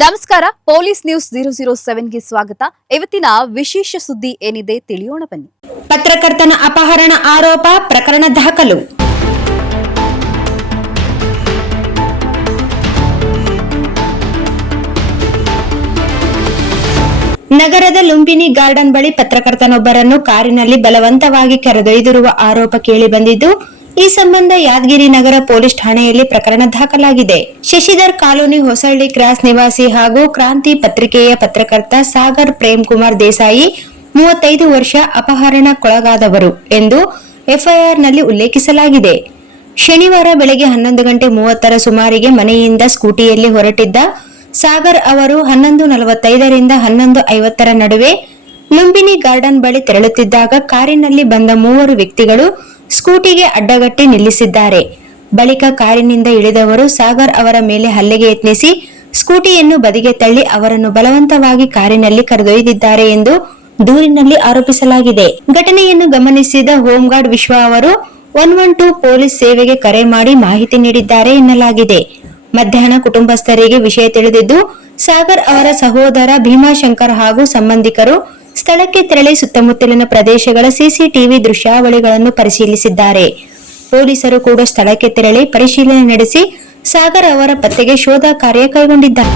ನಮಸ್ಕಾರ, police news 007ಗೆ ಸ್ವಾಗತ. ಇವತ್ತಿನ ವಿಶೇಷ ಸುದ್ದಿ ಏನಿದೆ ತಿಳಿಯೋಣ ಬನ್ನಿ. ಪತ್ರಕರ್ತನ ಅಪಹರಣ ಆರೋಪ ಪ್ರಕರಣ ದಾಖಲು. ನಗರದ ಲುಂಬಿನಿ ಗಾರ್ಡನ್ ಬಳಿ ಪತ್ರಕರ್ತನೊಬ್ಬರನ್ನು ಕಾರಿನಲ್ಲಿ ಬಲವಂತವಾಗಿ ಕರೆದೊಯ್ದಿರುವ ಆರೋಪ ಕೇಳಿಬಂದಿದ್ದು, ಈ ಸಂಬಂಧ ಯಾದಗಿರಿ ನಗರ ಪೊಲೀಸ್ ಠಾಣೆಯಲ್ಲಿ ಪ್ರಕರಣ ದಾಖಲಾಗಿದೆ. ಶಶಿಧರ್ ಕಾಲೋನಿ ಹೊಸಳ್ಳಿ ಕ್ರಾಸ್ ನಿವಾಸಿ ಹಾಗೂ ಕ್ರಾಂತಿ ಪತ್ರಿಕೆಯ ಪತ್ರಕರ್ತ ಸಾಗರ್ ಪ್ರೇಮ್ ಕುಮಾರ್ ದೇಸಾಯಿ 35 ವರ್ಷ ಅಪಹರಣಕ್ಕೊಳಗಾದವರು ಎಂದು ಎಫ್ಐಆರ್ನಲ್ಲಿ ಉಲ್ಲೇಖಿಸಲಾಗಿದೆ. ಶನಿವಾರ ಬೆಳಗ್ಗೆ 11:30 ಸುಮಾರಿಗೆ ಮನೆಯಿಂದ ಸ್ಕೂಟಿಯಲ್ಲಿ ಹೊರಟಿದ್ದ ಸಾಗರ್ ಅವರು 11:45 ರಿಂದ 11:50 ನಡುವೆ ಲುಂಬಿನಿ ಗಾರ್ಡನ್ ಬಳಿ ತೆರಳುತ್ತಿದ್ದಾಗ ಕಾರಿನಲ್ಲಿ ಬಂದ 3 ವ್ಯಕ್ತಿಗಳು ಸ್ಕೂಟಿಗೆ ಅಡ್ಡಗಟ್ಟಿ ನಿಲ್ಲಿಸಿದ್ದಾರೆ. ಬಳಿಕ ಕಾರಿನಿಂದ ಇಳಿದವರು ಸಾಗರ್ ಅವರ ಮೇಲೆ ಹಲ್ಲೆಗೆ ಯತ್ನಿಸಿ ಸ್ಕೂಟಿಯನ್ನು ಬದಿಗೆ ತಳ್ಳಿ ಅವರನ್ನು ಬಲವಂತವಾಗಿ ಕಾರಿನಲ್ಲಿ ಕರೆದೊಯ್ದಿದ್ದಾರೆ ಎಂದು ದೂರಿನಲ್ಲಿ ಆರೋಪಿಸಲಾಗಿದೆ. ಘಟನೆಯನ್ನು ಗಮನಿಸಿದ ಹೋಂಗಾರ್ಡ್ ವಿಶ್ವ ಅವರು 112 ಪೊಲೀಸ್ ಸೇವೆಗೆ ಕರೆ ಮಾಡಿ ಮಾಹಿತಿ ನೀಡಿದ್ದಾರೆ ಎನ್ನಲಾಗಿದೆ. ಮಧ್ಯಾಹ್ನ ಕುಟುಂಬಸ್ಥರಿಗೆ ವಿಷಯ ತಿಳಿದಿದ್ದು, ಸಾಗರ್ ಅವರ ಸಹೋದರ ಭೀಮಾಶಂಕರ್ ಹಾಗೂ ಸಂಬಂಧಿಕರು ಸ್ಥಳಕ್ಕೆ ತೆರಳಿ ಸುತ್ತಮುತ್ತಲಿನ ಪ್ರದೇಶಗಳ ಸಿಸಿಟಿವಿ ದೃಶ್ಯಾವಳಿಗಳನ್ನು ಪರಿಶೀಲಿಸಿದ್ದಾರೆ. ಪೊಲೀಸರು ಕೂಡ ಸ್ಥಳಕ್ಕೆ ತೆರಳಿ ಪರಿಶೀಲನೆ ನಡೆಸಿ ಸಾಗರ್ ಅವರ ಪತ್ತೆಗೆ ಶೋಧ ಕಾರ್ಯ ಕೈಗೊಂಡಿದ್ದಾರೆ.